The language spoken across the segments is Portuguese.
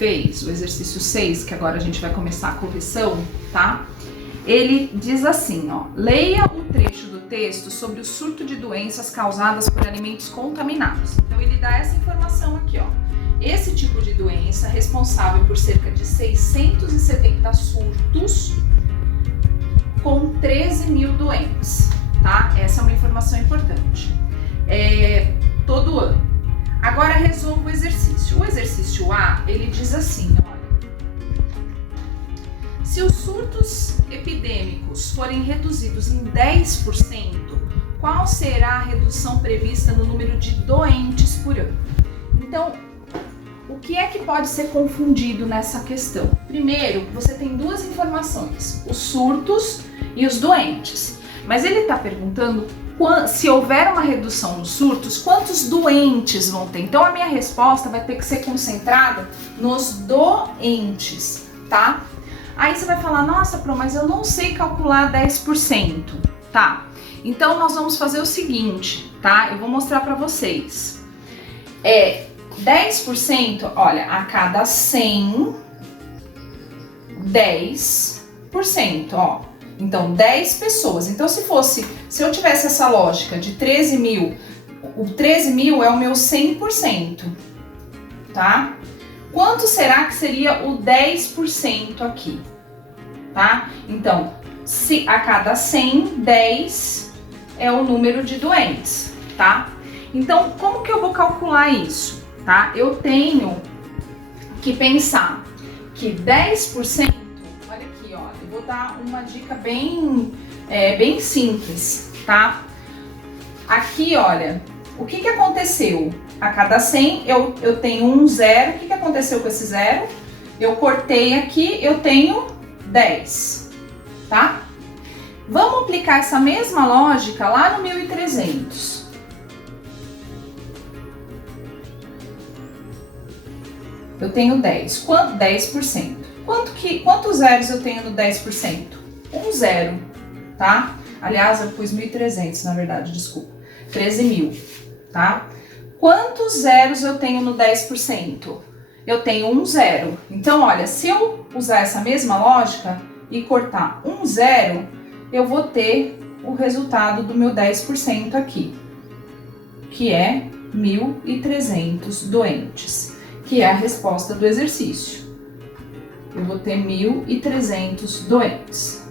fez, o exercício 6, que agora a gente vai começar a correção, tá? Ele diz assim, ó, leia o trecho do texto sobre o surto de doenças causadas por alimentos contaminados. Então ele dá essa informação aqui, ó. Esse tipo de doença é responsável por cerca de 670 surtos com 13 mil doentes, tá? Essa é uma informação importante. Todo ano. Agora resolva o exercício. O exercício A, ele diz assim, olha. Se os surtos epidêmicos forem reduzidos em 10%, qual será a redução prevista no número de doentes por ano? Então, o que é que pode ser confundido nessa questão? Primeiro, você tem duas informações, os surtos e os doentes. Mas ele está perguntando se houver uma redução nos surtos, quantos doentes vão ter? Então a minha resposta vai ter que ser concentrada nos doentes, tá? Aí você vai falar, nossa, Pro, mas eu não sei calcular 10%, tá? Então nós vamos fazer o seguinte, tá? Eu vou mostrar para vocês. 10%, olha, a cada 100, 10%, ó. Então, 10 pessoas. Então, se eu tivesse essa lógica de 13 mil, o 13 mil é o meu 100%, tá? Quanto será que seria o 10% aqui, tá? Então, se a cada 100, 10 é o número de doentes, tá? Então, como que eu vou calcular isso, tá? Eu tenho que pensar que 10%, olha aqui, ó, eu vou dar uma dica bem simples, tá? Aqui, olha, o que aconteceu? A cada 100 eu tenho um zero. O que aconteceu com esse zero? Eu cortei aqui, eu tenho 10, tá? Vamos aplicar essa mesma lógica lá no 1300. Eu tenho 10. Quanto? 10%. Quantos zeros eu tenho no 10%? Um zero, tá? Aliás, eu pus 1.300, na verdade, desculpa. 13 mil, tá? Quantos zeros eu tenho no 10%? Eu tenho um zero. Então, olha, se eu usar essa mesma lógica e cortar um zero, eu vou ter o resultado do meu 10% aqui, que é 1.300 doentes, que é a resposta do exercício. Eu vou ter 1.300 doentes.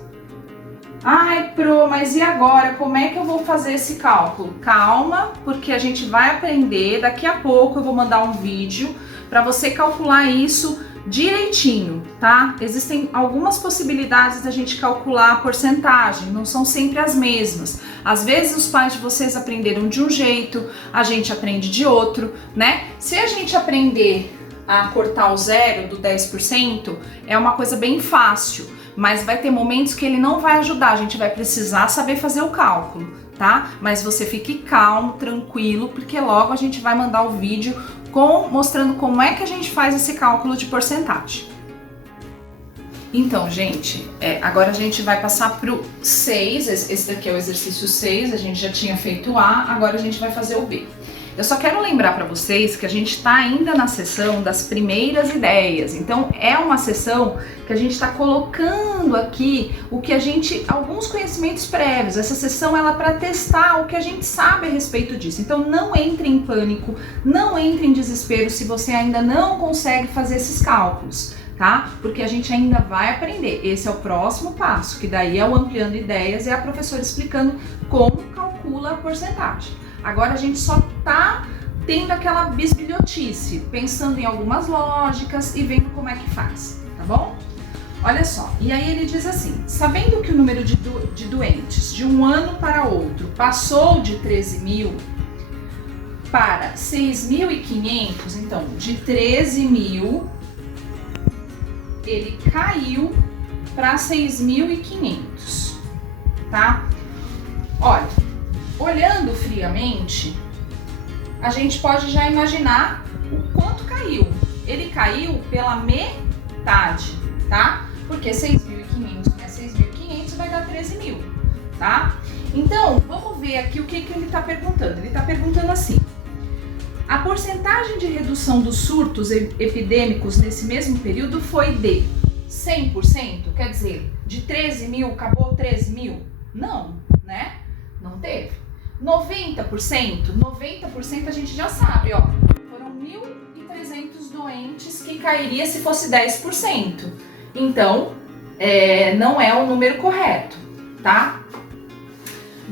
Ai, Pro, mas e agora? Como é que eu vou fazer esse cálculo? Calma, porque a gente vai aprender. Daqui a pouco eu vou mandar um vídeo para você calcular isso direitinho, tá? Existem algumas possibilidades da gente calcular a porcentagem, não são sempre as mesmas. Às vezes os pais de vocês aprenderam de um jeito, a gente aprende de outro, né? Se a gente aprender a cortar o zero do 10%, é uma coisa bem fácil, mas vai ter momentos que ele não vai ajudar, a gente vai precisar saber fazer o cálculo, tá? Mas você fique calmo, tranquilo, porque logo a gente vai mandar o vídeo mostrando como é que a gente faz esse cálculo de porcentagem. Então, gente, agora a gente vai passar pro 6, esse daqui é o exercício 6, a gente já tinha feito o A, agora a gente vai fazer o B. Eu só quero lembrar para vocês que a gente está ainda na sessão das primeiras ideias, então é uma sessão que a gente está colocando aqui alguns conhecimentos prévios. Essa sessão ela é para testar o que a gente sabe a respeito disso. Então não entre em pânico, não entre em desespero se você ainda não consegue fazer esses cálculos, tá? Porque a gente ainda vai aprender. Esse é o próximo passo, que daí é o ampliando ideias e a professora explicando como calcula a porcentagem. Agora a gente só tá tendo aquela bisbilhotice, pensando em algumas lógicas e vendo como é que faz, tá bom? Olha só, e aí ele diz assim, sabendo que o número de doentes de um ano para outro passou de 13 mil para 6.500, então de 13 mil ele caiu para 6.500, tá? Olha, olhando friamente, a gente pode já imaginar o quanto caiu. Ele caiu pela metade, tá? Porque 6.500 mais 6.500 vai dar 13 mil, tá? Então, vamos ver aqui o que ele está perguntando. Ele está perguntando assim, A porcentagem de redução dos surtos epidêmicos nesse mesmo período foi de 100%, quer dizer, de 13 mil acabou 13 mil? Não, né? Não teve. 90%? 90% a gente já sabe, ó. Foram 1.300 doentes que cairia se fosse 10%. Então, não é o número correto, tá?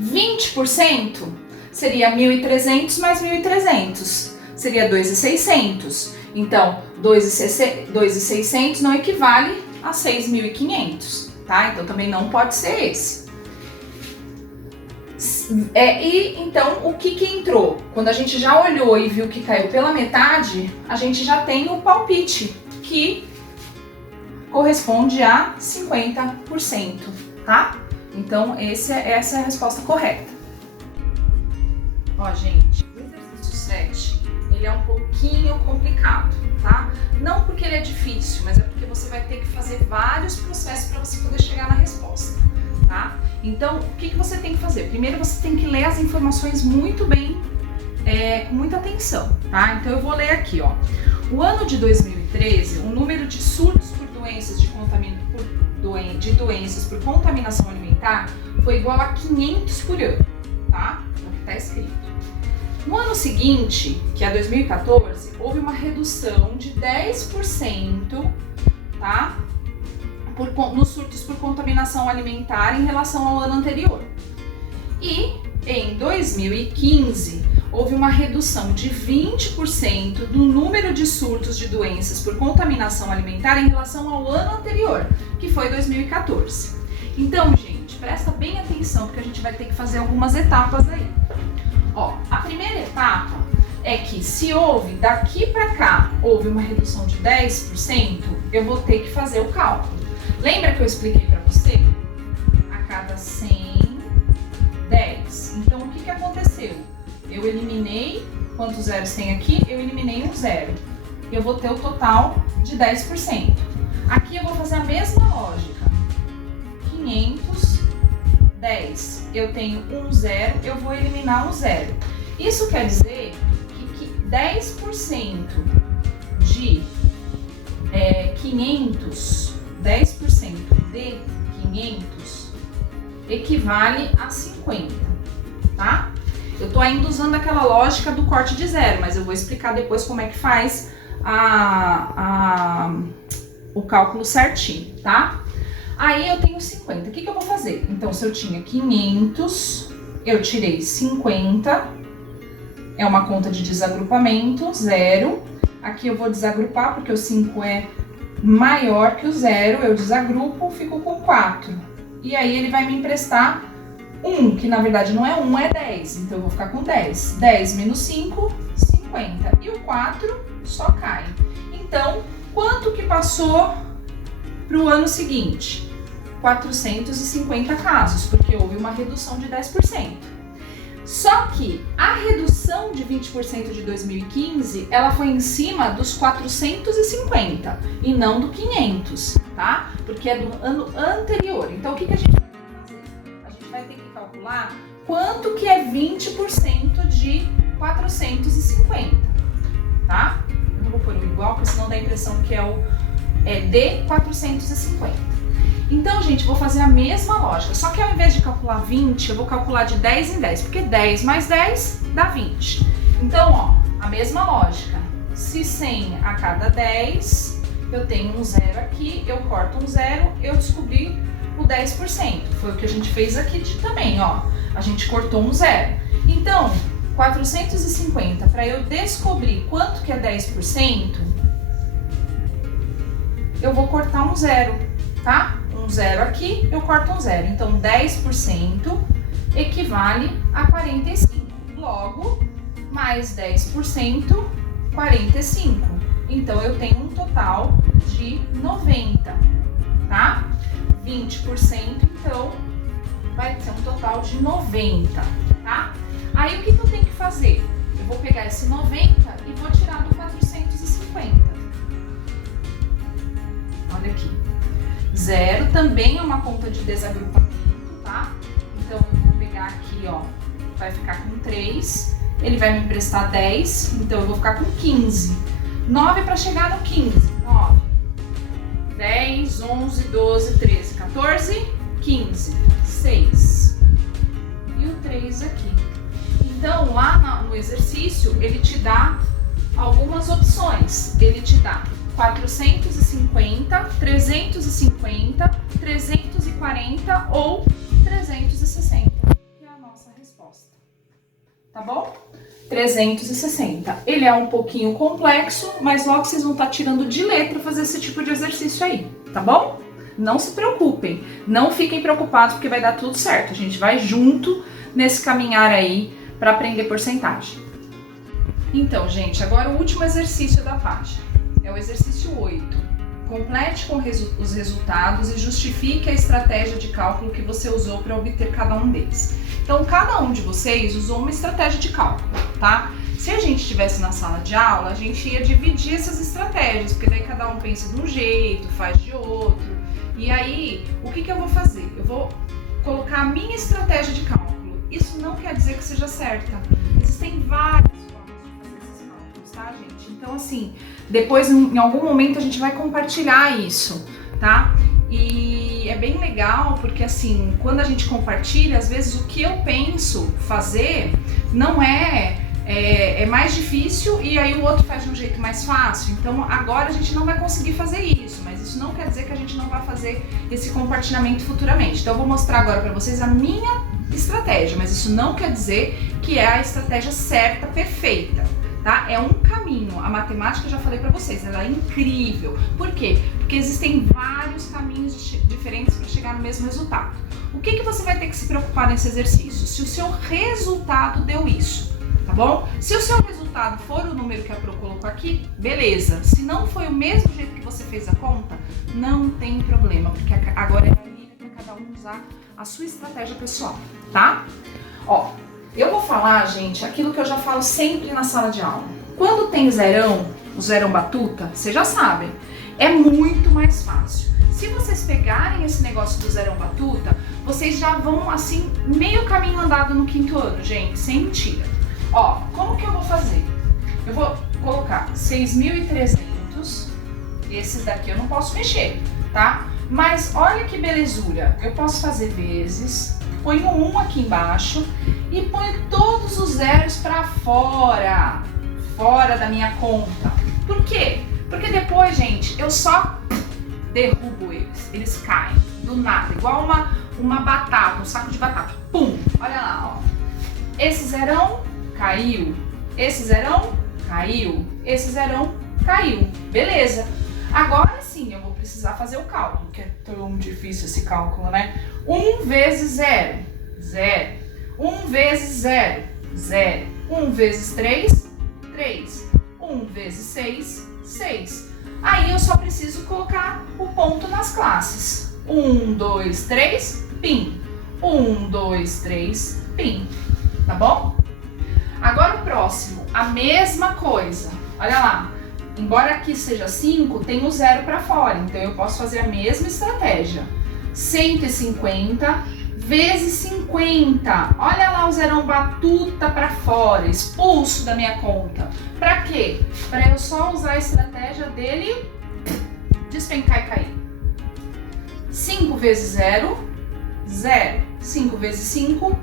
20% seria 1.300 mais 1.300, seria 2.600. Então, 2.600 não equivale a 6.500, tá? Então, também não pode ser esse. E então, o que entrou? Quando a gente já olhou e viu que caiu pela metade, a gente já tem o palpite, que corresponde a 50%, tá? Então, essa é a resposta correta. Ó, gente, o exercício 7, ele é um pouquinho complicado, tá? Não porque ele é difícil, mas é porque você vai ter que fazer vários processos para você poder chegar na resposta, tá? Então, o que você tem que fazer? Primeiro, você tem que ler as informações muito bem, com muita atenção, tá? Então, eu vou ler aqui, ó. O ano de 2013, o número de surtos por doenças doenças por contaminação alimentar foi igual a 500 por ano, tá? É o que está escrito. No ano seguinte, que é 2014, houve uma redução de 10%, tá? Nos surtos por contaminação alimentar em relação ao ano anterior. E em 2015, houve uma redução de 20% do número de surtos de doenças por contaminação alimentar em relação ao ano anterior, que foi 2014. Então, gente, presta bem atenção, porque a gente vai ter que fazer algumas etapas aí. Ó, a primeira etapa é que se houve, daqui para cá, houve uma redução de 10%, eu vou ter que fazer o cálculo. Lembra que eu expliquei para você? A cada 100, 10. Então, o que aconteceu? Eu eliminei, quantos zeros tem aqui? Eu eliminei um zero. Eu vou ter o total de 10%. Aqui eu vou fazer a mesma lógica. 500, 10. Eu tenho um zero, eu vou eliminar um zero. Isso quer dizer que 10% de 500, 10% de 500 equivale a 50, tá? Eu tô ainda usando aquela lógica do corte de zero, mas eu vou explicar depois como é que faz o cálculo certinho, tá? Aí eu tenho 50, o que eu vou fazer? Então, se eu tinha 500, eu tirei 50, é uma conta de desagrupamento, zero. Aqui eu vou desagrupar porque o 5 é maior que o zero, eu desagrupo, fico com 4. E aí ele vai me emprestar 1, que na verdade não é 1, é 10. Então eu vou ficar com 10. 10 menos 5, 50. E o 4 só cai. Então, quanto que passou para o ano seguinte? 450 casos, porque houve uma redução de 10%. Só que a redução de 20% de 2015, ela foi em cima dos 450 e não do 500, tá? Porque é do ano anterior. Então, o que a gente vai fazer? A gente vai ter que calcular quanto que é 20% de 450, tá? Eu não vou pôr o igual, porque senão dá a impressão que é de 450. Então, gente, vou fazer a mesma lógica, só que ao invés de calcular 20, eu vou calcular de 10 em 10, porque 10 mais 10 dá 20. Então, ó, a mesma lógica. Se 100 a cada 10, eu tenho um zero aqui, eu corto um zero, eu descobri o 10%. Foi o que a gente fez aqui também, ó. A gente cortou um zero. Então, 450, para eu descobrir quanto que é 10%, eu vou cortar um zero, tá? Um zero aqui, eu corto um zero. Então, 10% equivale a 45. Logo, mais 10%, 45. Então, eu tenho um total de 90, tá? 20%, então, vai ser um total de 90, tá? Aí, o que eu tenho que fazer? Eu vou pegar esse 90 e vou tirar do 450. Olha aqui. Zero também é uma conta de desagrupamento, tá? Então, eu vou pegar aqui, ó, vai ficar com 3. ele vai me emprestar 10, então eu vou ficar com 15. 9 para chegar no 15. 9, 10, 11, 12, 13, 14, 15, 6. E o 3 aqui. Então, lá no exercício, ele te dá algumas opções. Ele te dá 450, 350, 340 ou 360, que é a nossa resposta. Tá bom? 360. Ele é um pouquinho complexo, mas logo vocês vão estar tirando de letra fazer esse tipo de exercício aí, tá bom? Não se preocupem, não fiquem preocupados porque vai dar tudo certo. A gente vai junto nesse caminhar aí para aprender porcentagem. Então, gente, agora o último exercício da página. É o exercício 8. Complete com os resultados e justifique a estratégia de cálculo que você usou para obter cada um deles. Então, cada um de vocês usou uma estratégia de cálculo, tá? Se a gente estivesse na sala de aula, a gente ia dividir essas estratégias, porque daí cada um pensa de um jeito, faz de outro. E aí, o que eu vou fazer? Eu vou colocar a minha estratégia de cálculo. Isso não quer dizer que seja certa. Existem várias formas de fazer esses cálculos, tá, gente? Então, assim, depois, em algum momento, a gente vai compartilhar isso, tá? E é bem legal porque, assim, quando a gente compartilha, às vezes o que eu penso fazer não é mais difícil e aí o outro faz de um jeito mais fácil. Então, agora a gente não vai conseguir fazer isso, mas isso não quer dizer que a gente não vai fazer esse compartilhamento futuramente. Então, eu vou mostrar agora para vocês a minha estratégia, mas isso não quer dizer que é a estratégia certa, perfeita. Tá? É um caminho. A matemática, eu já falei pra vocês, ela é incrível. Por quê? Porque existem vários caminhos diferentes para chegar no mesmo resultado. O que você vai ter que se preocupar nesse exercício? Se o seu resultado deu isso, tá bom? Se o seu resultado for o número que a Pro colocou aqui, beleza. Se não foi o mesmo jeito que você fez a conta, não tem problema, porque agora é livre para cada um usar a sua estratégia pessoal, tá? Ó, eu vou falar, gente, aquilo que eu já falo sempre na sala de aula. Quando tem zerão, o zerão batuta, vocês já sabem, é muito mais fácil. Se vocês pegarem esse negócio do zerão batuta, vocês já vão, assim, meio caminho andado no quinto ano, gente, sem mentira. Ó, como que eu vou fazer? Eu vou colocar 6.300, esses daqui eu não posso mexer, tá? Mas olha que belezura, eu posso fazer vezes, ponho um aqui embaixo e ponho todos os zeros para fora da minha conta. Por quê? Porque depois, gente, eu só derrubo eles caem do nada, igual uma batata, um saco de batata. Pum! Olha lá, ó. Esse zerão caiu, esse zerão caiu, esse zerão caiu. Beleza. Agora sim, eu vou precisar fazer o cálculo, que é tão difícil esse cálculo, né? 1 vezes 0, 0. 1 vezes 0, 0. 1 vezes 3, 3. 1 vezes 6, 6. Aí eu só preciso colocar o ponto nas classes. 1, 2, 3, pim. 1, 2, 3, pim. Tá bom? Agora o próximo, a mesma coisa. Olha lá. Embora aqui seja 5, tem o 0 para fora, então eu posso fazer a mesma estratégia. 150 vezes 50. Olha lá o zerão batuta para fora, expulso da minha conta. Para quê? Para eu só usar a estratégia dele despencar e cair. 5 vezes 0, 0. 5 vezes 5,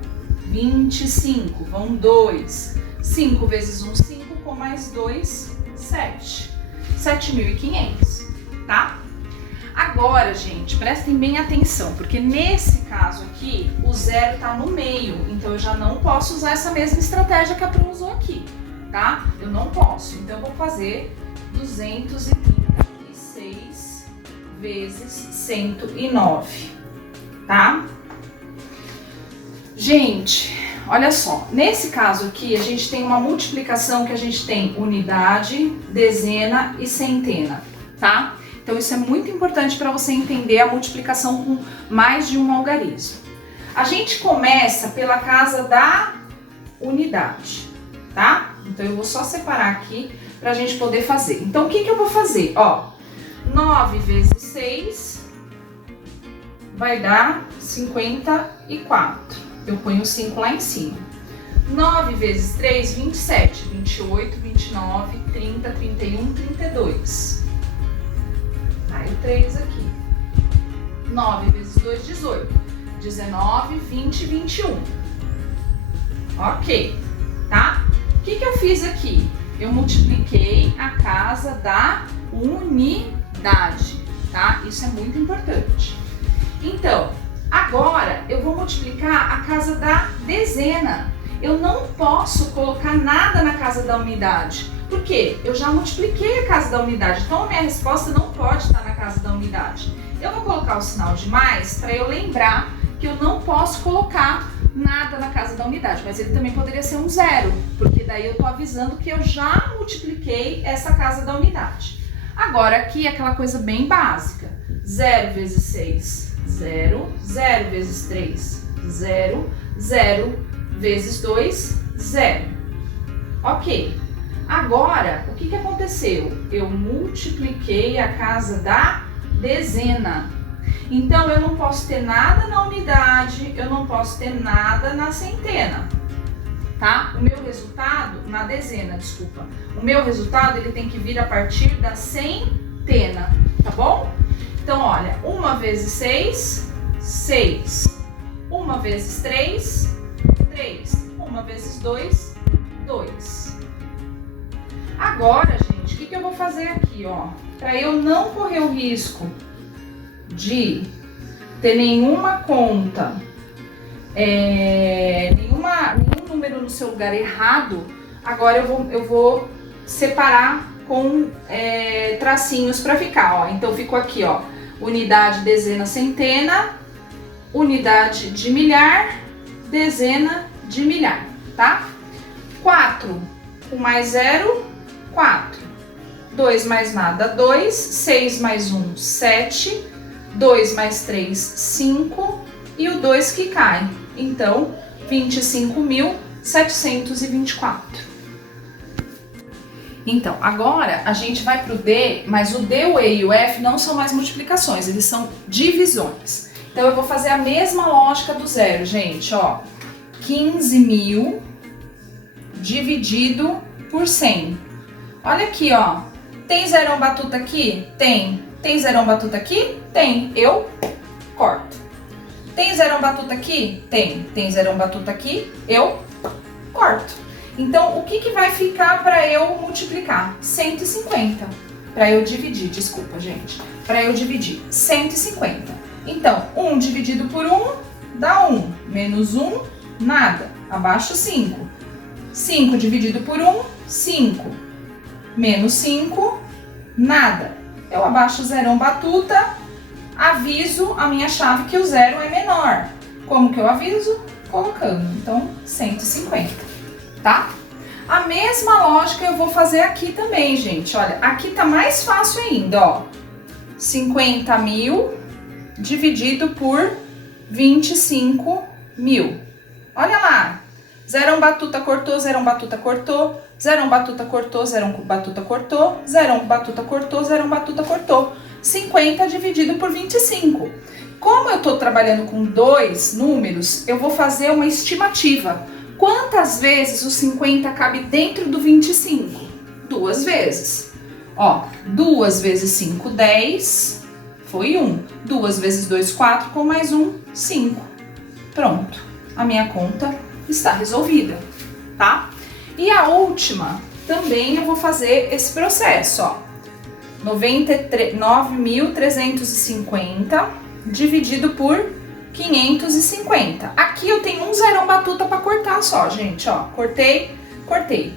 25. Vão 2. 5 vezes 1, 5, com mais 2, 7. 7.500, tá? Agora, gente, prestem bem atenção, porque nesse caso aqui, o zero tá no meio, então eu já não posso usar essa mesma estratégia que a Pro usou aqui, tá? Eu não posso, então eu vou fazer 236 vezes 109, tá? Gente, olha só, nesse caso aqui a gente tem uma multiplicação que a gente tem unidade, dezena e centena, tá? Então isso é muito importante para você entender a multiplicação com mais de um algarismo. A gente começa pela casa da unidade, tá? Então eu vou só separar aqui para a gente poder fazer. Então o que eu vou fazer? Ó, 9 vezes 6 vai dar 54. Eu ponho 5 lá em cima. 9 vezes 3, 27, 28, 29, 30, 31, 32. Aí o 3 aqui. 9 vezes 2, 18. 19, 20, 21. Ok, tá? O que eu fiz aqui? Eu multipliquei a casa da unidade, tá? Isso é muito importante. Então, agora eu vou multiplicar a casa da dezena. Eu não posso colocar nada na casa da unidade. Por quê? Eu já multipliquei a casa da unidade, então a minha resposta não pode estar na casa da unidade. Eu vou colocar o sinal de mais para eu lembrar que eu não posso colocar nada na casa da unidade, mas ele também poderia ser um zero, porque daí eu estou avisando que eu já multipliquei essa casa da unidade. Agora aqui é aquela coisa bem básica. 0 vezes 6, 0. 0 vezes 3, 0. 0 vezes 2, 0. Ok. Agora, o que aconteceu? Eu multipliquei a casa da dezena. Então, eu não posso ter nada na unidade, eu não posso ter nada na centena, tá? O meu resultado, na dezena, desculpa. O meu resultado, ele tem que vir a partir da centena, tá bom? Então, olha, 1 vezes 6, 6. 1 vezes 3, 3. 1 vezes 2, 2. Agora, gente, o que eu vou fazer aqui, ó? Para eu não correr o risco de ter nenhuma conta, nenhum número no seu lugar errado, agora eu vou separar com tracinhos para ficar, ó. Então, ficou aqui, ó, unidade, dezena, centena, unidade de milhar, dezena de milhar, tá? 4 com mais 0, 4. 2 mais nada, 2. 6 mais 1, 7. 2 mais 3, 5. E o 2 que cai. Então, 25.724. Então, agora a gente vai para o D, mas o D, o E e o F não são mais multiplicações, eles são divisões. Então, eu vou fazer a mesma lógica do zero, gente, ó. 15.000 dividido por 100. Olha aqui, ó. Tem zerão batuta aqui? Tem. Tem zerão batuta aqui? Tem. Eu corto. Tem zerão batuta aqui? Tem. Tem zerão batuta aqui? Eu corto. Então, o que vai ficar para eu multiplicar? 150. Para eu dividir, desculpa, gente. Para eu dividir 150. Então, 1 dividido por 1 dá 1. Menos 1, nada. Abaixo 5. 5 dividido por 1, 5. Menos 5, nada. Eu abaixo o zerão batuta, aviso a minha chave que o zero é menor. Como que eu aviso? Colocando. Então, 150, tá? A mesma lógica eu vou fazer aqui também, gente. Olha, aqui tá mais fácil ainda, ó. 50.000 dividido por 25.000. Olha lá. Zerão batuta cortou, zerão batuta cortou, zerão batuta cortou, zerão batuta cortou, zerão batuta cortou, zerão batuta cortou. 50 dividido por 25. Como eu tô trabalhando com dois números, eu vou fazer uma estimativa. Quantas vezes o 50 cabe dentro do 25? 2 vezes. Ó, 2 vezes 5, 10, foi 1. 2 vezes 2, 4, com mais 1, 5. Pronto, a minha conta está resolvida, tá? E a última, também eu vou fazer esse processo, ó. 9.350 dividido por 550. Aqui eu tenho um zerão batuta para cortar só, gente, ó. Cortei, cortei.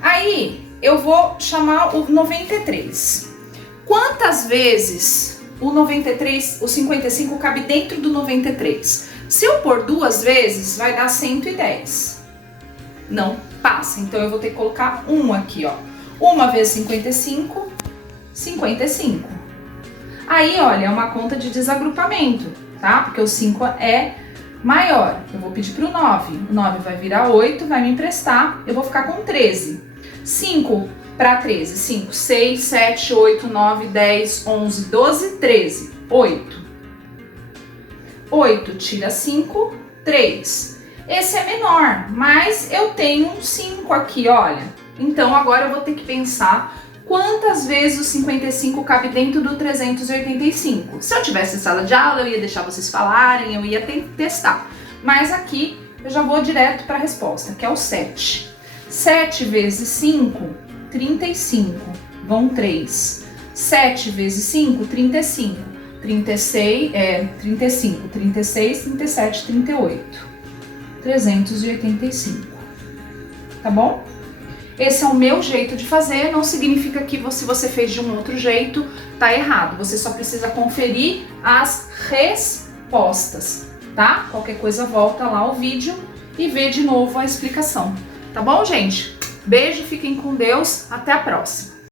Aí, eu vou chamar o 93. Quantas vezes o 93, o 55 cabe dentro do 93? Se eu pôr 2 vezes, vai dar 110. Não passa, então eu vou ter que colocar 1 aqui, ó. 1 vezes 55, 55. Aí, olha, é uma conta de desagrupamento, tá? Porque o 5 é maior. Eu vou pedir para o 9. O 9 vai virar 8, vai me emprestar. Eu vou ficar com 13. 5 para 13. 5, 6, 7, 8, 9, 10, 11, 12, 13. 8. 8 tira 5, 3. Esse é menor, mas eu tenho um 5 aqui, olha. Então agora eu vou ter que pensar quantas vezes o 55 cabe dentro do 385. Se eu tivesse sala de aula, eu ia deixar vocês falarem, eu ia testar. Mas aqui eu já vou direto para a resposta, que é o 7. 7 vezes 5, 35. Vão 3. 7 vezes 5, 35. 35, 36, 37, 38. 385. Tá bom? Esse é o meu jeito de fazer, não significa que se você fez de um outro jeito, tá errado. Você só precisa conferir as respostas, tá? Qualquer coisa, volta lá o vídeo e vê de novo a explicação. Tá bom, gente? Beijo, fiquem com Deus, até a próxima!